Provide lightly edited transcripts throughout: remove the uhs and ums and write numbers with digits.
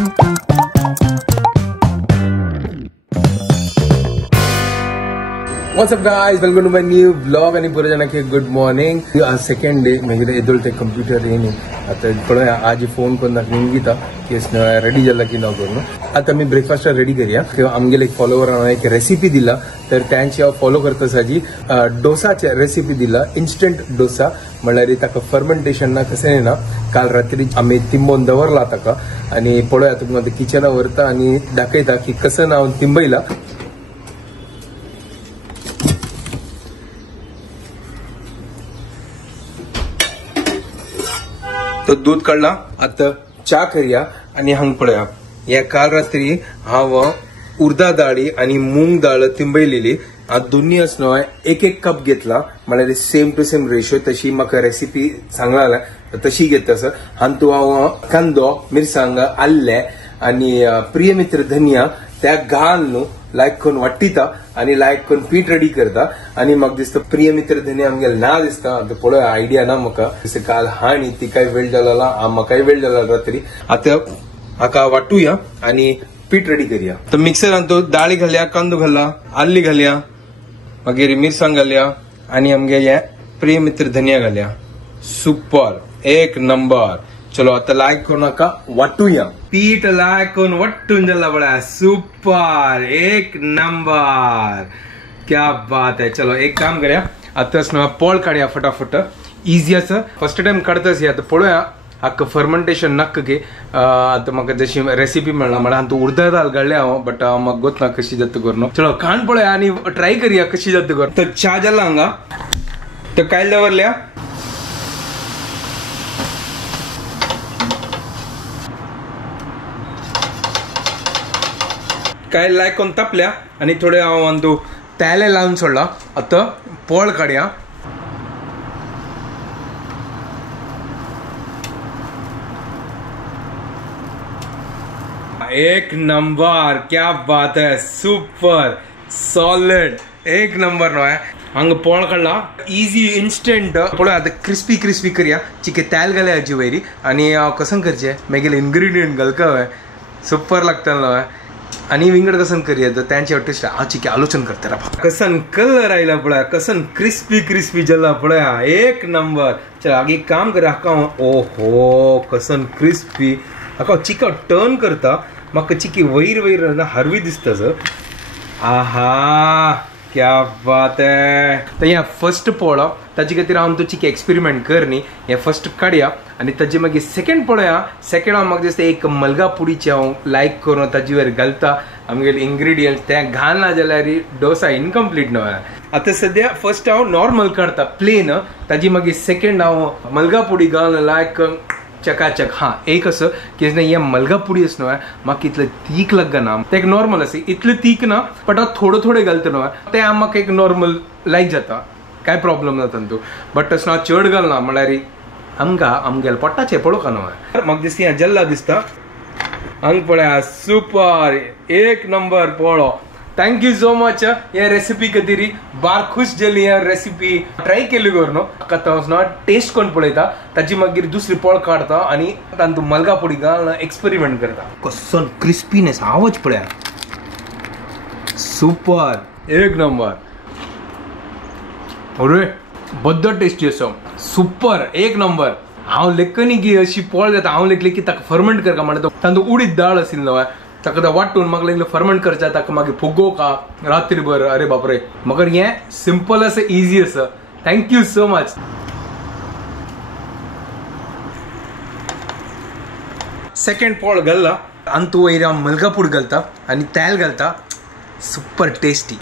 What's up guys, welcome to my new vlog आणि पुरे जणांना गुड मॉर्निंग. आज सेकंड डे म्हणजे एदोलते कंप्यूटर येईन आता पळय आज फोन करून निंगिता केस रेडी जाला की न करून आता मी ब्रेकफास्ट रेडी करूया किंवा आमगेले एक फॉलोवर एक रेसिपी दिला तर त्यांची हांव फॉलो करता साजी डोसाची रेसिपी दिला इन्स्टंट डोसा म्हणल्यार ताका फर्मेंटेशन ना कशें ना काल रात्री आम्ही तिंबोन दवरला ताका आणि पळय तुमकां किचना व्हरता आणि दाखयता की कसं ना हांव तिंबयला. तो दूध काढला आता चा करूया आणि हांग पळया या काल रात्री हांव उर्दा डाळी आणि मूंग डाळ तिंबयलेली दोन्ही असनो एक एक कप घेतला म्हळ्यार सेम टू सेम रेशो तशी म्हाका रेसिपी सांगला तशी घेता सर हांतू हांव कांदो मिरसांग आल्ले आणि प्रिय मित्र धनिया त्या घालून न्हू लायक करून वाट्टिता आणि लायक करून पीठ रेडी करता आणि म्हाका दिसता प्रिय मित्र धनिया आमगेले ना दिसता आता पळय आयडिया ना म्हाका जसं काल हाणी ती काय वेळ जाला म्हाकाय वेळ जाला रात्री आता हाका वाटूया आणि पीठ रेडी करूया. तर मिक्सरान तो डाळी घालया कांदो घालला आल्ली घालया मागीर मिरसांग घालया आणि आमगे हे प्रिय मित्र धनिया घालया. सुपर एक नंबर. चलो आता लायक करून नाका वाटूया पीठ लायक करून वाटून जाला बळा सुपर एक नंबर क्या बात है. चलो एक काम करूया आता पोळ काढया फटाफट इजी असं फर्स्ट टाइम काढताच आता पळोया हाका फर्मेंटेशन नक्क गे आता म्हाका जशी रेसिपी मेळना म्हळ्यार तू उर्दा दाल घालले हांव बट म्हाका गोत ना कशी जाता करून. चलो खाण पळोया आणि ट्राय करूया कशी जाता करून. तर चा जाला हांगा तर कायल दवरल्या काय लायक करून तापल्या आणि थोडे हांव तू तेले लावून सोडला आता पोळ काढया. एक नंबर क्या बात है सुपर सॉलिड एक नंबर नो है. हांगा पोळ काढला इजी इन्स्टंट पळय आता क्रिस्पी क्रिस्पी करूया चिके तेल घालया हाजी वयरी आणि कसं करचे मागीर इन्ग्रेडियंट घालका हय सुपर लागतलो हय आणि विंगड कसन करूया तर त्यांची टेस्ट हांव चिके आलोचन करता रा कसन कलर आयला पळय कसन क्रिस्पी क्रिस्पी जाला पळय एक नंबर. चल आगे एक काम करूया हाका ओहो कसन क्रिस्पी हाका चिका टर्न करता म्हाका चिकी वयर वयर हरवी दिसता सर आहा क्या बात है. तर ह्या फर्स्ट पोळो ताजे खातीर हांव तो चिकी एक्सपेरिमेंट कर न्ही हे फर्स्ट काडया आणि ताजे मागीर सेकंड पळया सेकंड हांव म्हाका दिसता एक मलगा पुडीचे हांव लायक करून ताजे वयर घालता आमगेले इन्ग्रेडियंट्स ते घालना जाल्यार डोसा इनकम्प्लीट न्हू. आता सद्या फर्स्ट हांव नॉर्मल काडता प्लेन ताजी मागीर सेकंड हांव मलगा पुडी घालून लायक चकाचक हाँ एक असं की ये मलगा पुडी असनो आहे म्हाका इतलें तीख लागना ते एक नॉर्मल असे इतलें तीख ना बट हांव थोडे थोडे घालता न्हू ते म्हाका एक नॉर्मल लायक जाता काय प्रॉब्लम जाता तूं बट तसं हांव चड घालना म्हळ्यार आमगेले पोटाचे पळोवका न्हू म्हाका दिसता हें जल्ला दिसता हांगा पळया सुपर एक नंबर पोळो. थँक यू सो मच या रेसिपी खातीर बार खुश जाली ह्या रेसिपी ट्राय केली करून आता टेस्ट करून पळयता ताजी मागीर दुसरी पोळ काढता आणि तातूंत मलगा पुडी घालून एक्सपेरिमेंट करता कसो क्रिस्पीनेस आवाज पळया सुपर एक नंबर. अरे बद्द टेस्टी असो सुपर एक नंबर. हांव लेखनी की अशी पोळ जाता हांव लेखले की ताका फर्मेंट करता म्हणटा तातूंत उडीद दाळ आशिल्ली न्हू ताका वाटून म्हाका लागले फर्मेंट करचा ताका मागीर फुगोवका रात्री भर अरे बापरे मगर हें सिंपल असं इजी असं. Thank you so much. सेकंड पोळ घालला आणि तू वयर मलगा पूड घालता आणि तेल घालता सुपर टेस्टी.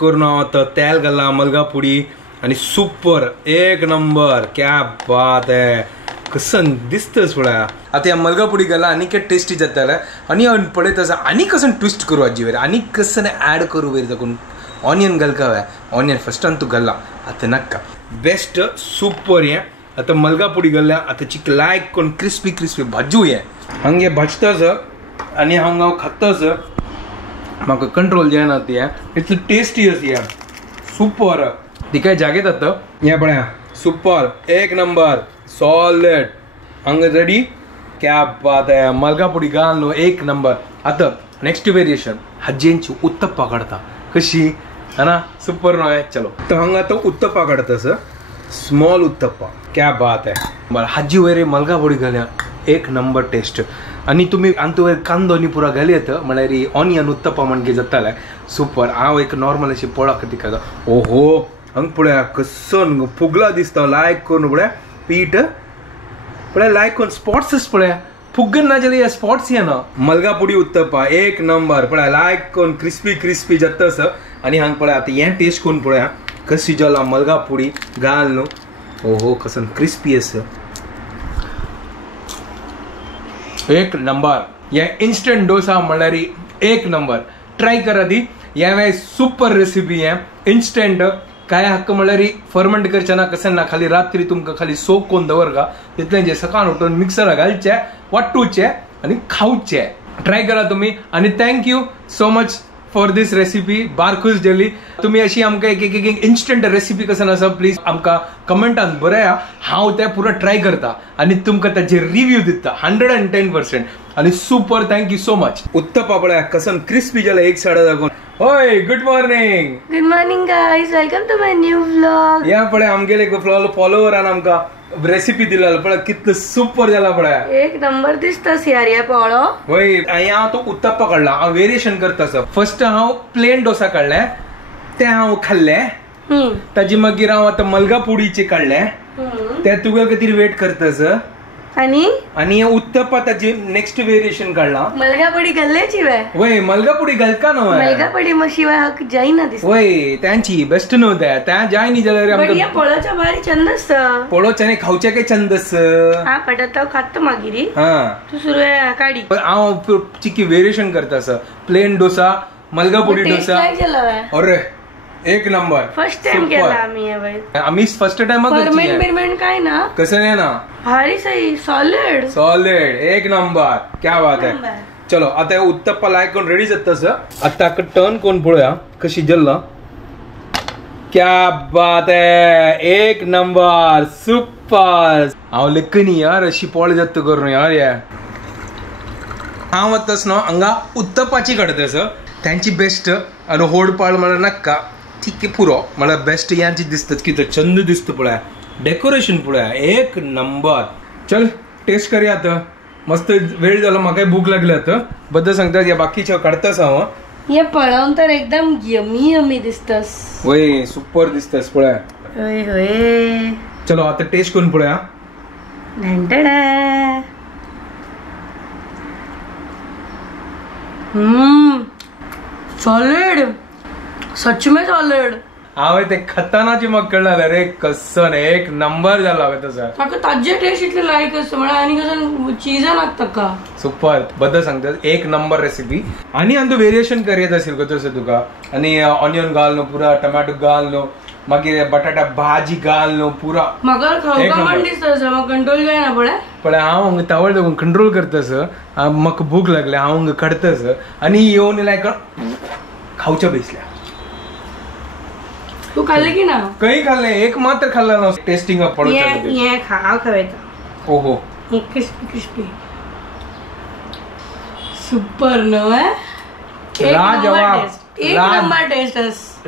करून हांव तेल घालला मलगा पुडी आणि सुपर एक नंबर क्या बात है कसन दिसतस पळया. आता या मलगा पुडी घाला आनी टेस्टी जाताले आणि पळयत आसा आनी कसन ट्विस्ट करू हाजी वयर आनी कसन ऍड करू वयर जाकून ऑनियन घालका हय ऑनियन फर्स्टान तू घालला आता नाका बेस्ट सुपर हें. आता मलगा पुडी घालल्या आता चिक लायक करून क्रिस्पी क्रिस्पी भाजू हें हांगे भाजतास आणि हांगा खातास म्हाका कंट्रोल जायना ती इतली टेस्टी अशी सुपर ती काय जागेत आता या पळया सुपर एक नंबर सॉलिड हंग रेडी क्या बात है मलगापुडी घालून एक नंबर आता नेक्स्ट वेरिएशन हज्जेंची उत्तप्पा काढता कशी है ना सुपर नो है चलो तो हंगा तो उत्तप्पा काढता सर स्मॉल उत्तप्पा क्या बात है बरं हज्जी वगैरे मलगापुडी घाल्या एक नंबर टेस्ट आणि तुम्ही अंतु कांदो नी पुरा घाली येतं म्हळ्यार ऑनियन उत्तप्पा म्हणजे जाताले सुपर हांव एक नॉर्मल अशी पोळा कधी करता ओहो हंग पळया कसं फुगला दिसता लायक करून पळया पीठ पळया लायक करून स्पॉट्स पळया फुगन ना जाल्यार स्पॉट्स येना मलगापुडी उत्तप्पा एक नंबर पळया लायक करून क्रिस्पी क्रिस्पी जातस आणि हांग पळया आता हें टेस्ट करून पळया कशी जाला मलगापुडी घाल न्हू ओहो कसं क्रिस्पी आसा एक नंबर ये इंस्टंट डोसा म्हळ्यार एक नंबर ट्राय करा ती हे सुपर रेसिपी है इंस्टंट काय हक्क म्हळ्यार फर्मेंट करचे ना कशें ना खाली रात्री तुमकां खाली सोक करून दवरगा तितलें जे सकाळ उठून मिक्सर घालचे वाट्टूचे आनी खावचे ट्राय करा तुम्ही आणि thank you so much for this recipe बार खुश दिली तुम्ही अशी आमकां एक इंस्टंट रेसिपी कसन आसा प्लीज आमकां कमेंटान बरया हांव ते पुरो ट्राय करता आणि तुमकां ताचे रिव्यू दिता 110% आणि super thank you so much uttappa पळया कसन क्रिस्पी जाला एक साइड दाखोवन ओय good morning guys welcome to my new vlog या पळया आमगेले एक फॉलोवरान आमकां रेसिपी दिला पळया कितलं सुपर जाला पळया एक नंबर दिसतास यार या पोळो होय हांव तो उत्तप्पा काढला हांव वेरिएशन करता सर फर्स्ट हांव प्लेन डोसा काढले ते हांव खाल्ले ताजी मागीर हांव आतां मलगापुडीचे काढले ते तुगे खातीर वेट करता सर आणि उत्तप्पा ताजी नेक्स्ट वेरिएशन काढला मलगापुडी घाल्ल्याची वय मलगापुडी घालका न्हू मलगापुडी मग शिवाय हाक जायना दिसता वय त्यांची बेस्ट नव्हत्या त्या जाय न्ही जाल्यार आमकां पोळोच्या भारी छंद आसता पोळोचे आनी खावचे काय छंद हा पटत खात मागिरी हा तू सुरू काढी हांव चिकी वेरिएशन करता सर प्लेन डोसा मलगापुडी डोसा अरे एक नंबर फर्स्ट टाइम केला आम्ही फर्स्ट टाइम फर्मेंट काय ना कसं नाही ना भारी सही सॉलिड एक नंबर क्या बात है चलो आता उत्तप्पा लायक करून रेडी जाता सर आता टर्न करून पळया कशी जल्ला क्या बात है एक नंबर सुपर हांव लेखनी यार अशी पोळ जात करून यार हांव वतस न्हू हांगा उत्तप्पाची काडता सर त्यांची बेस्ट आणि होडपाळ म्हळ्यार नाका ठीक आहे पुरो मला बेस्ट यांची दिसतात की छंद दिसत पळया डेकोरेशन पळया एक नंबर चल टेस्ट करूया आता मस्त वेळ झाला म्हाका भूक लागली आता बद्दल सांगतात या बाकीच्या काढतास हांव हे पळोवन तर एकदम यमी दिसतास वय सुपर दिसतास पळया होय होय चलो आता टेस्ट करून पळया सॉलिड सच में सॉलिड हांवें ते खतानाची म्हाका कळलं रे कसन एक नंबर जाला हांवें तसो ताका ताजे टेस्ट इतले लायक आसता म्हळ्यार आनी कसं चीजा लागता का सुपर बद्दल सांगतात एक नंबर रेसिपी आणि तू वेरिएशन करीत असेल तसं तुका आणि ऑनियन घाल न्हू पुरा टमाटो घाल न्हू मागीर बटाटा भाजी घाल न्हू पुरा म्हाका खावपा मन दिसता म्हाका कंट्रोल जायना पळय हांव तावळ देखून कंट्रोल करतास म्हाका भूक लागल्या हांव काडतास आणि येवन लायक खावच्या बेसल्या तू खाल्ले की ना काही खाल्ले एक मात्र खाल्ला ना टेस्टिंग ये खा खवेता ओहो क्रिस्पी सुपर नो है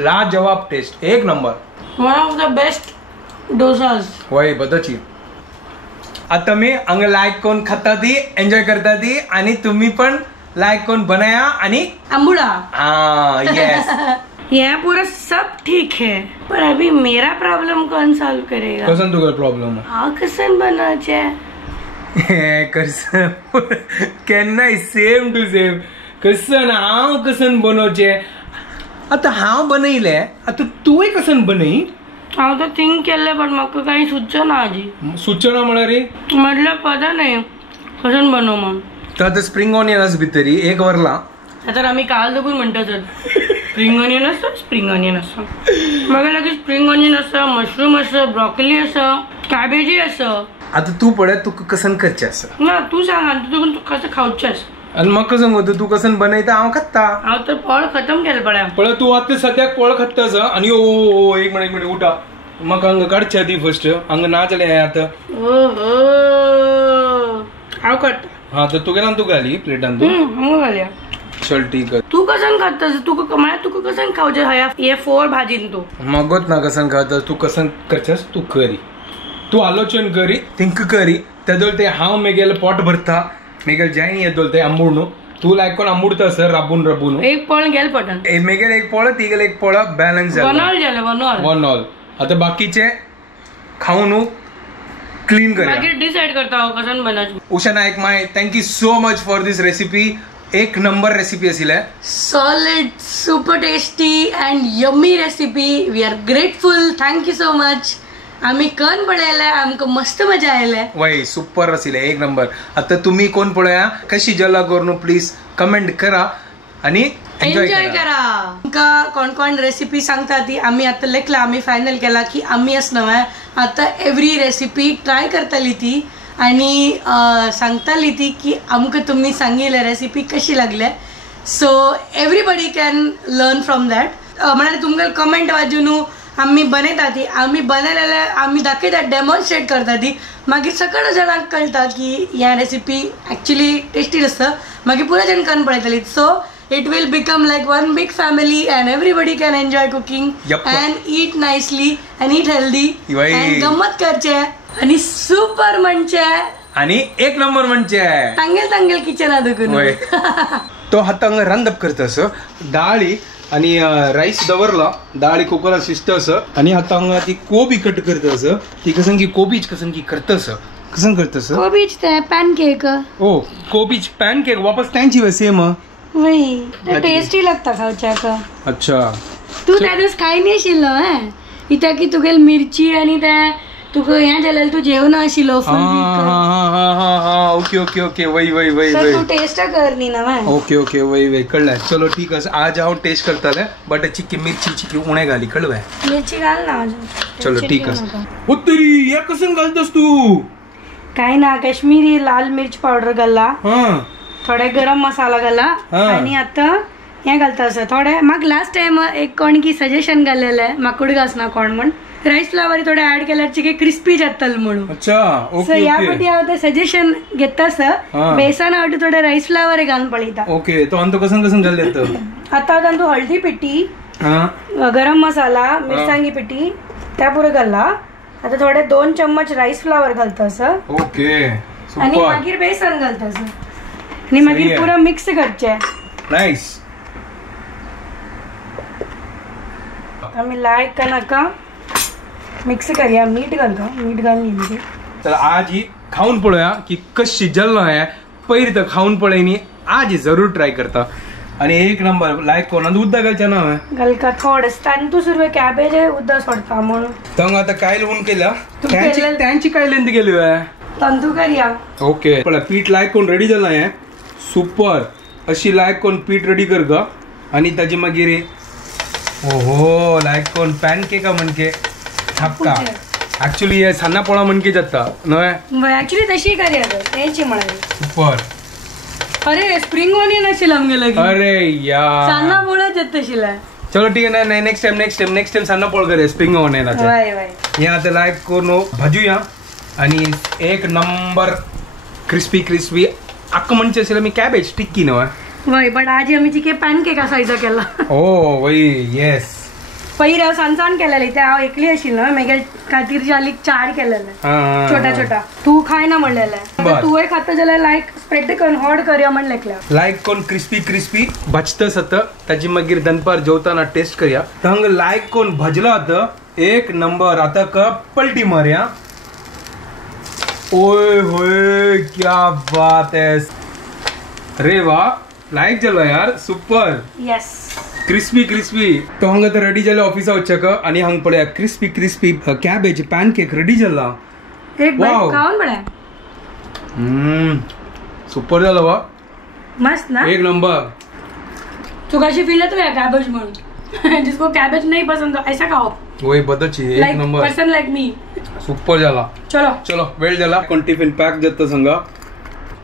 लाजवाब टेस्ट एक number one of the best dosas वय बदची आता मी अंग लायक कोण खाता ती एन्जॉय करता ती आणि तुम्ही पण लायक कोण बनाया आणि अंबुड़ा यस ये पूरा सब ठीक है पर अभी मेरा प्रॉब्लम कौन सॉल्व करेगा कसन तुका प्रॉब्लेम कसन बनाचे कसन केन्नाय सेम टू सेम कसन हांव कसन बनवचे आता हांव बनयले आता तूंय कसन बनय हांव तो थिंक केले पण म्हाका काही सुचना आजी सुचना म्हळ्यार रे म्हटलं पता नाही कसन बनव म्हणून तर आता स्प्रिंग ऑनियन आस भितरी एक वरला आता आम्ही काल दोघून म्हणतो स्प्रिंग ऑनियन असतं स्प्रिंग ऑनियन असतं म्हाका लागीं स्प्रिंग ऑनियन असं मशरूम असं ब्रॉकली असं कॅबेजी असं आता तू पळय तुका कसन करचे आसा ना तू सांग तू कसं खावचेस आणि म्हाका सांगू तू कसन बनयता हांव खाता हांव तर फळ खतम केलं पळय तू आता सद्याक फळ खातास आणि ओ एक मिनिट उठा म्हाका हांगा काडच्या दी फर्स्ट हांगा ना जाल्यार आतां ओहो हांव काडटा हा तर तुगेल्यान तू घाली प्लेटान तू हांव घालया चल ठीक आहे तू कसन खातास तुका म्हळ्यार तुका कसन खावचे हे 4 भाजीन तू मगोत ना कसन खाता तू कसन करचस तू करी तू आलोचन करी थिंक करी तेदोल ते हांव मेगेल पोट भरता मेगेल जायन येदोल ते आंबूड न्हू तू लायक कोण आंबूडता सर राबून राबून एक पळ गेल पटन मेगेल एक पोळ तिगेल एक पोळ बॅलन्स जाला वन ऑल आता बाकीचे खाऊ न्हू क्लीन करूया मागीर डिसाइड करता हांव कसन बनायची उषा नायक माय thank you so much for this recipe एक नंबर रेसिपी आशिल्ले solid super tasty and yummy recipe we are grateful thank you so much आम्ही कण पळयले आमकां मस्त मजा आयले वय सुपर आशिल्ले एक नंबर आता तुम्ही कोण पळया कशी जला करून प्लीज कमेंट करा आणि एन्जॉय करा आमकां कोण कोण रेसिपी सांगता ती आम्ही आता लेखला आम्ही फायनल केला की आम्ही असं आता एव्हरी रेसिपी ट्राय करतली ती आणि सांगताली ती की आमकां तुम्ही सांगिल्ले रेसिपी कशी लागले so everybody can learn from that म्हणजे तुमकां कमेंट वाजून आम्ही बनयता ती आम्ही बनयलेले आम्ही दाखयता डेमॉन्स्ट्रेट करता ती मागीर सकळ जाणांक कळटा की ह्या रेसिपी ॲक्च्युली टेस्टी आसता मागीर पुरो जाण करून पळयतली so it will become like one big family and everybody can enjoy cooking and eat nicely and eat healthy and गम्मत करचे आणि सुपर म्हणचे आणि एक नंबर म्हणचे तांगेल किचन आदुकून तो हातांग रांदप करता असं डाळी आणि राईस दवरला डाळी कुकरला शिजता असं आणि हातांग ती कोबी कट करता असं ती कसं की कोबीच कसं की करता असं कसं करता असं कोबीच ते पॅनकेक ओ कोबीच पॅनकेक वापस त्यांची सेम वय टेस्टी लागता खावच्याक अच्छा तू त्या दिवस खाय नाही आशिल्लो इत्या की तुगेल मिरची आणि त्या तुका हे जाल्यार तू जेवण आशिल्लो ओके ओके ओके वय वय वय वय तू टेस्ट कर नी ना ओके ओके वय वय कळलं चलो ठीक आहे आज हांव टेस्ट करताले बट चिक्की मिरची चिक्की उणे घाली कळलं मिरची घाल ना चलो ठीक आहे उत्तरी या कसं घालतोस तू काय ना काश्मीरी लाल मिर्च पावडर घाला थोडे गरम मसाला घाला आणि आता हे घालता असं थोडे म्हाका लास्ट टाइम एक कोण की सजेशन घालेले माकुड घास ना कोण म्हण राईस फ्लावर थोडे ऍड केल्यार चिके क्रिस्पी जातल म्हणून अच्छा ओके सो या फाटी हांव ते सजेशन घेता सर बेसन आवडी थोडे राईस फ्लावर घालून पळयता ओके तो अंतो कसं घालले तो आता तू हळदी पिठी गरम मसाला मिरसांगी पिठी त्या पुरो घाला आता थोडे 2 चम्मच राईस फ्लावर घालता सर ओके आणि मागीर बेसन घालता सर आणि मागीर पुरो मिक्स करचे नाइस आम्ही लायक नाका मिक्स करूया मीठ घालता मीठ घालून तर आज ही खाऊन पळूया की कशी जल्लो आहे पहिले तर खाऊन पळयनी आज ही जरूर ट्राय करता आणि एक नंबर लायक कोणात उद्दा घालच्या ना घालका थोडस तांतू सुरवे कॅबेज उद्दा सोडता म्हणून तंग आता काय लवून केला त्यांची काय लेंथ गेली आहे तांदूळ करूया ओके पण पीठ लायक कोण रेडी झाला आहे सुपर अशी लायक कोण पीठ रेडी कर ग आणि ताजी मागीर ओहो लायक कोण पॅनकेका म्हणके थापका ऍक्च्युली हे सान्ना पोळा म्हणके जाता नव्हे ऍक्च्युली तशी करूया त्याची म्हणाली सुपर अरे स्प्रिंग ऑनियन असेल आमगेला अरे यार सान्ना पोळाच येत तशीला चलो ठीक आहे ना नेक्स्ट टाइम सान्ना पोळ करे स्प्रिंग ऑनियनाचे हे आता लायक कोण भाजूया आणि एक नंबर क्रिस्पी अक्क म्हणचे असेल मी कॅबेज टिक्की नव्हे वय बट आज आम्ही चिके पॅनकेक असायचा केला ओ वय येस पहिले हांव सांजान केलेले ते हांव एकली आशिल्लो मेगे खातीर जाली 4 केलेले छोटा तू खाय ना म्हणलेले तू खाता जाल्यार लायक स्प्रेड करून हॉट करूया म्हणलें लायक कोण क्रिस्पी भजत सत ताजी मागीर दनपार जेवताना टेस्ट करूया थंग लायक कोण भजला आता एक नंबर आता कप पलटी मारया ओए होए क्या बात है अरे वाह लायक जालो यार सुपर यस क्रिस्पी तो हांगा तर रेडी जाले ऑफिसा वच्चाका आणि हांग पळया क्रिस्पी कॅबेज पॅनकेक रेडी जाला एक बाईट खाऊन पळया सुपर जालो वा मस्त ना एक नंबर तू कशी फील होतो या कैबेज म्हणून जिसको कैबेज नहीं पसंद ऐसा खाओ वही बदची एक number person like me super जाला चलो वेळ झाला कोण टिफिन पॅक देतो संगा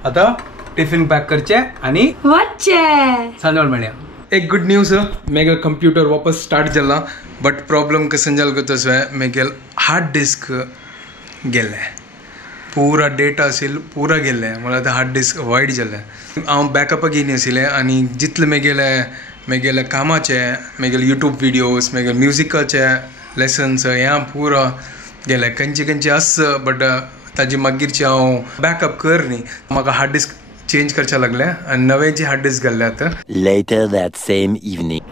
आता टिफिन पॅक करचे आणि वच्चे सांजोळ मेळया एक गुड न्यूज मेगा कंप्यूटर वापस स्टार्ट जाला बट प्रॉब्लम कसं जाल गो तसं मेगेल हार्ड डिस्क गेले पूरा डेटा असेल पूरा गेले मला ते हार्ड डिस्क वायट जालें हांव बॅकअप घेयनी आशिल्लें आनी जितले मेगेले कामाचे मेगेले यूट्यूब विडियोज मेगेले म्युजिकाचे लेसन्स ह्या पुरो गेले खंयचे आस बट ताजी मागीरची हांव बॅकअप कर न्ही म्हाका हार्ड डिस्क चेंज करचे लागले आनी नवेची हार्ड डिस्क घाल्ले आतां. Later that same evening.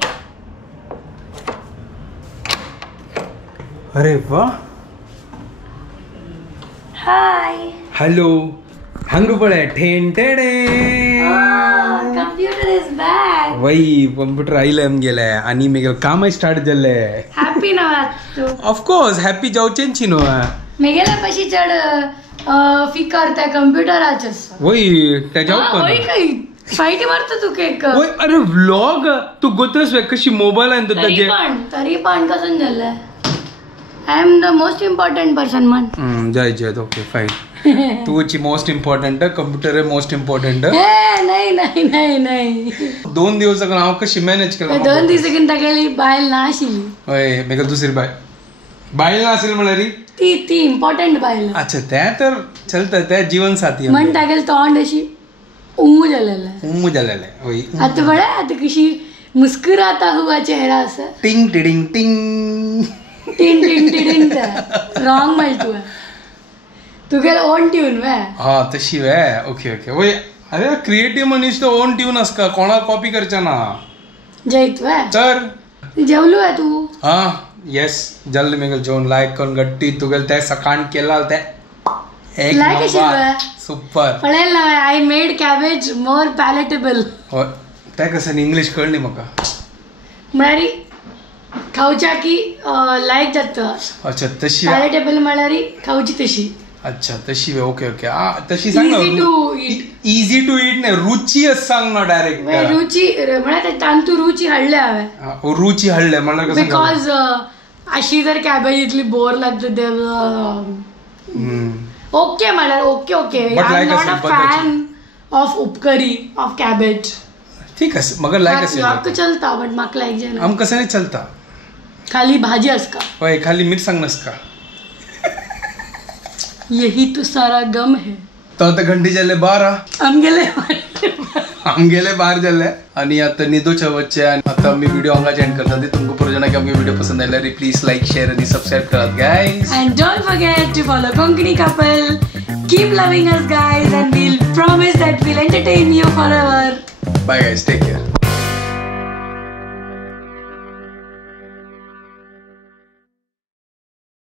अरे वा हाय हॅलो हांग पळय ठेण टेडे कंप्यूटर इज बॅक. वय कंप्युटर आयले आमगेले आनी मेगेले कामय स्टार्ट जाल्ले. हॅपी नवा तू ऑफकोर्स हॅपी जावचेंची न्हू. मेगेला पशी चढ फिकर त्या कंप्युटराचे वय तेज्या होय काही फाईट मारतो तू केक. वय अरे व्लॉग तू गोत्रस वे कशी मोबाईल तरी पण कसं झालं. I am the most important person मन. जय ओके फाईन तूची most important computer most important. नाही 2 दिवस लागून हांव कशी मॅनेज केलं. 2 दिवसांनी तागेली बायल ना आशिल्ली. हय मेगा दुसरी बायल ना आशिल्ली म्हळ्यार ती इम्पॉर्टंट बायल. अच्छा त्या तर चलता त्या जीवन साथी म्हण तागेली तोंड अशी उमू जालेले. वय आता बघा आता कशी मुस्कुराता हुआ चेहरा असा. टिंग टिडिंग टिंग टिन टिन टिडिन रॉंग म्हणल तू गेला ओन ट्यून वे. हा तशी वे ओके वय अरे क्रिएटिव्ह मनीस तो ओन ट्यून आसका कोणा कॉपी करचा ना. जैत वे तर जेवलो आहे तू. हा येस जल्दी मेगल जेवण लायक करून गट्टी तुगेल ते सकाळ केला ते एक नंबर सुपर. पळेल ना I made cabbage more palatable. ते कसं इंग्लिश कळली म्हाका. म्हळ्यार खावच्या की लायक जाता. अच्छा तशी पॅलेटेबल म्हळ्यार खावची तशी. अच्छा तशी ओके तशी सांग easy to eat. Easy to eat नाही रुची सांग ना डायरेक्ट. रुची म्हळ्यार तांतू रुची हाडले हांवें. रुची हाडले म्हणल्यार कसं बिकॉज अशी जर कॅबेज इतली बोर लागता ओके म्हळ्यार okay I am not a fan of उपकरी ऑफ कॅबेज. ठीक आहे म्हाका लायक असेल. म्हाका चलता बट म्हाका लायक जायना. आमकां कसं नाही चलता. खाली भाजी असका. हय खाली मिरसांग नसका. यही तो सारा गम है. तो आता घंटी जाले 12 आम गेले बाहर जाले आणि आता निदूच्या वच्चे आता मी व्हिडिओ हांगा एंड करता. ते तुमकां पुरो जाणांक आमगे व्हिडिओ पसंद आयल्यार प्लीज लाईक शेअर आणि सबस्क्राईब करात guys. And don't forget to follow Konkani Couple. Keep loving us guys and we'll promise that we'll entertain you forever. Bye guys, take care.